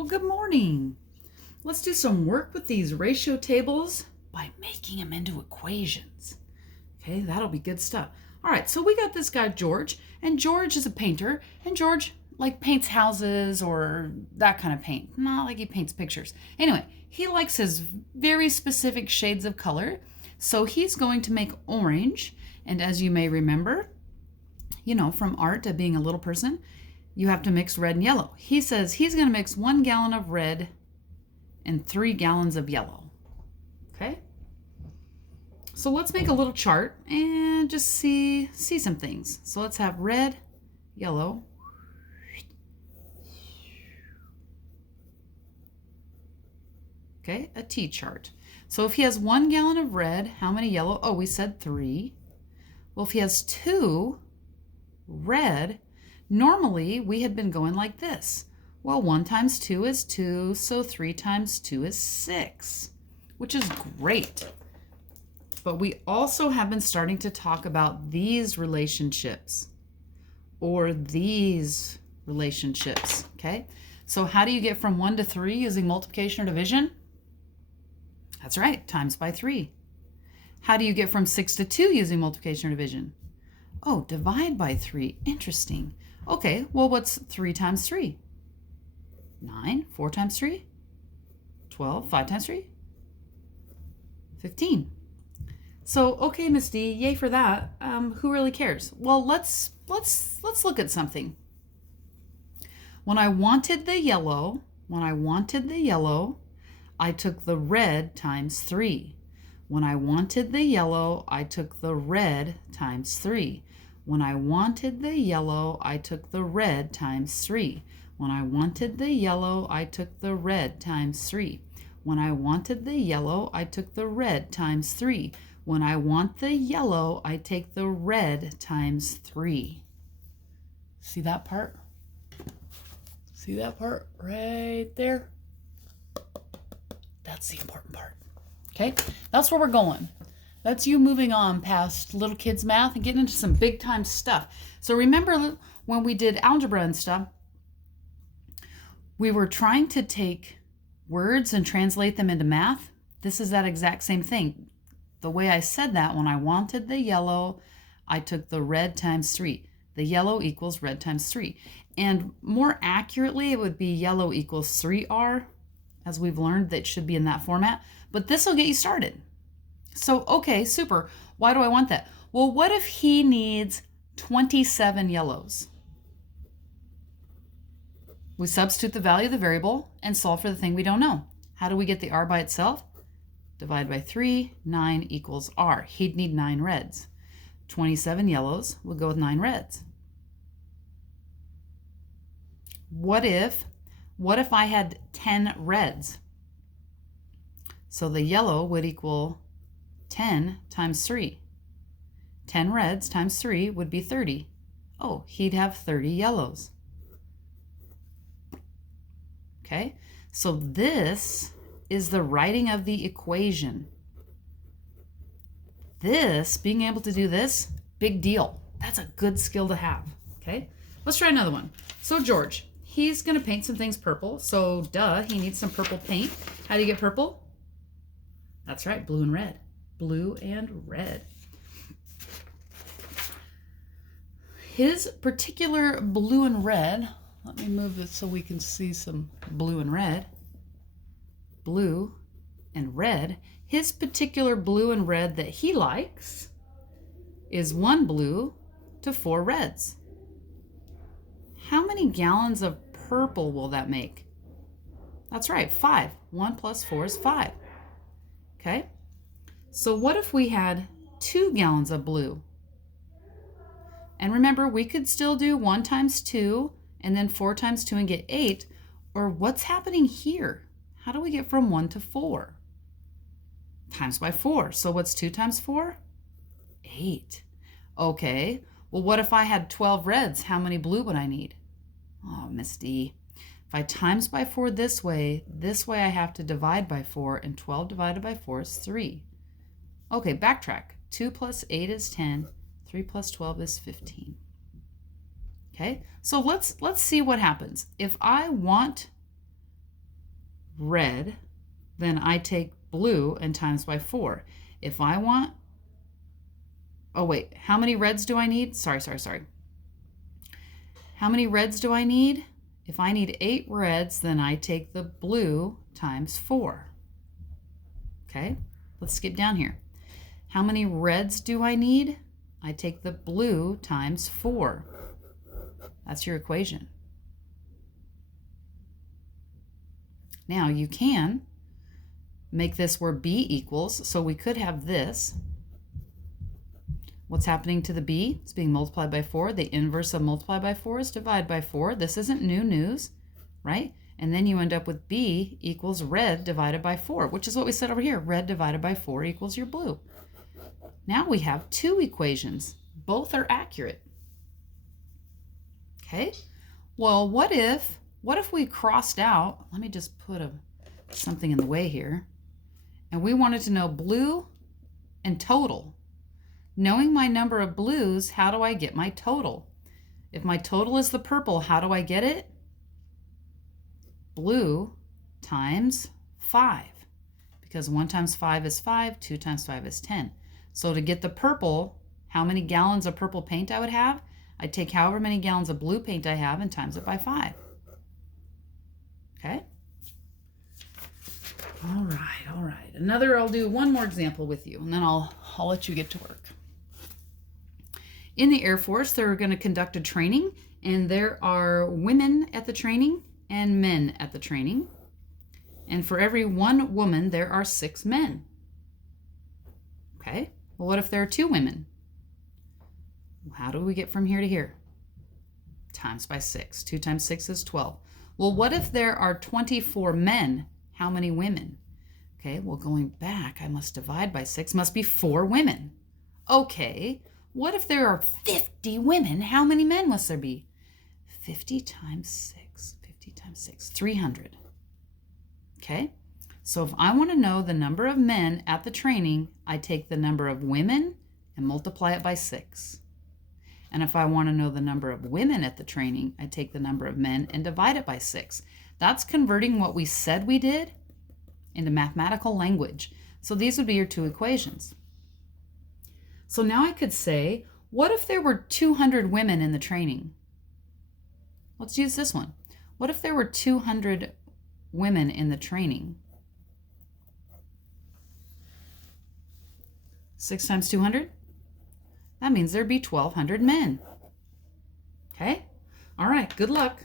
Well, good morning. Let's do some work with these ratio tables by making them into equations. Okay, that'll be good stuff. All right, so we got this guy, George, and George is a painter, and George paints houses or that kind of paint. Not like he paints pictures. Anyway, he likes his very specific shades of color, so he's going to make orange. And as you may remember, from art to being a little person, you have to mix red and yellow. He says he's going to mix 1 gallon of red and 3 gallons of yellow. Okay? So let's make a little chart and just see some things. So let's have red, yellow. Okay, a T chart. So if he has 1 gallon of red, how many yellow? Oh, we said 3. Well, if he has 2 red, normally we had been going like this. Well, 1 times 2 is 2, so 3 times 2 is 6, which is great. But we also have been starting to talk about these relationships or these relationships, okay? So how do you get from 1 to 3 using multiplication or division? That's right, times by 3. How do you get from 6 to 2 using multiplication or division? Oh, divide by 3. Interesting. Okay, well, what's 3 times 3? 9. 4 times 3? 12. 5 times 3? 15. So, okay, Miss D, yay for that. Who really cares? Well, let's look at something. When I wanted the yellow, I took the red times 3. When I wanted the yellow, I took the red times 3. When I wanted the yellow, I took the red times 3. When I wanted the yellow, I took the red times 3. When I wanted the yellow, I took the red times 3. When I want the yellow, I take the red times 3. See that part? See that part right there? That's the important part. Okay? That's where we're going. That's you moving on past little kids math and getting into some big time stuff. So remember when we did algebra and stuff, we were trying to take words and translate them into math. This is that exact same thing. The way I said that, when I wanted the yellow, I took the red times 3. The yellow equals red times 3. And more accurately, it would be yellow equals 3R, as we've learned that should be in that format. But this will get you started. So, okay, super. Why do I want that? Well, what if he needs 27 yellows? We substitute the value of the variable and solve for the thing we don't know. How do we get the R by itself? Divide by 3, 9 equals R. He'd need 9 reds. 27 yellows will go with 9 reds. What if I had 10 reds? So the yellow would equal 10 times 3. 10 reds times 3 would be 30. Oh, he'd have 30 yellows. Okay, so this is the writing of the equation. This, being able to do this, big deal. That's a good skill to have, okay? Let's try another one. So George, he's gonna paint some things purple. So duh, he needs some purple paint. How do you get purple? That's right, blue and red. Blue and red. His particular blue and red, let me move it so we can see some blue and red. Blue and red. His particular blue and red that he likes is 1 blue to 4 reds. How many gallons of purple will that make? That's right, 5. 1 plus 4 is 5. Okay? So what if we had 2 gallons of blue? And remember, we could still do 1 times 2 and then 4 times 2 and get 8. Or what's happening here? How do we get from 1 to 4? Times by 4. So what's 2 times 4? 8. Okay. Well, what if I had 12 reds? How many blue would I need? Oh, Miss D. If I times by 4 this way I have to divide by 4, and 12 divided by 4 is 3. Okay, backtrack. 2 plus 8 is 10. 3 plus 12 is 15. Okay, so let's see what happens. If I want red, then I take blue and times by 4. If I want, oh wait, how many reds do I need? Sorry. How many reds do I need? If I need 8 reds, then I take the blue times 4. Okay, let's skip down here. How many reds do I need? I take the blue times 4. That's your equation. Now you can make this where B equals, so we could have this. What's happening to the B? It's being multiplied by 4. The inverse of multiply by 4 is divide by 4. This isn't new news, right? And then you end up with B equals red divided by 4, which is what we said over here. Red divided by 4 equals your blue. Now we have 2 equations. Both are accurate. Okay? Well, what if we crossed out, let me just put something in the way here, and we wanted to know blue and total. Knowing my number of blues, how do I get my total? If my total is the purple, how do I get it? Blue times 5. Because 1 times 5 is 5, 2 times 5 is 10. So to get the purple, how many gallons of purple paint I would have? I'd take however many gallons of blue paint I have and times it by 5. Okay? All right. I'll do one more example with you, and then I'll let you get to work. In the Air Force, they're going to conduct a training, and there are women at the training and men at the training. And for every 1 woman, there are 6 men. Okay? Well, what if there are 2 women? How do we get from here to here? Times by 6. 2 times 6 is 12. Well, what if there are 24 men? How many women? Okay, well, going back, I must divide by 6. Must be 4 women. Okay, what if there are 50 women? How many men must there be? 50 times 6. 50 times 6. 300. Okay, so if I want to know the number of men at the training, I take the number of women and multiply it by 6. And if I want to know the number of women at the training, I take the number of men and divide it by 6. That's converting what we said we did into mathematical language. So these would be your 2 equations. So now I could say, what if there were 200 women in the training? Let's use this one. What if there were 200 women in the training? 6 times 200? That means there'd be 1,200 men. Okay? All right, good luck.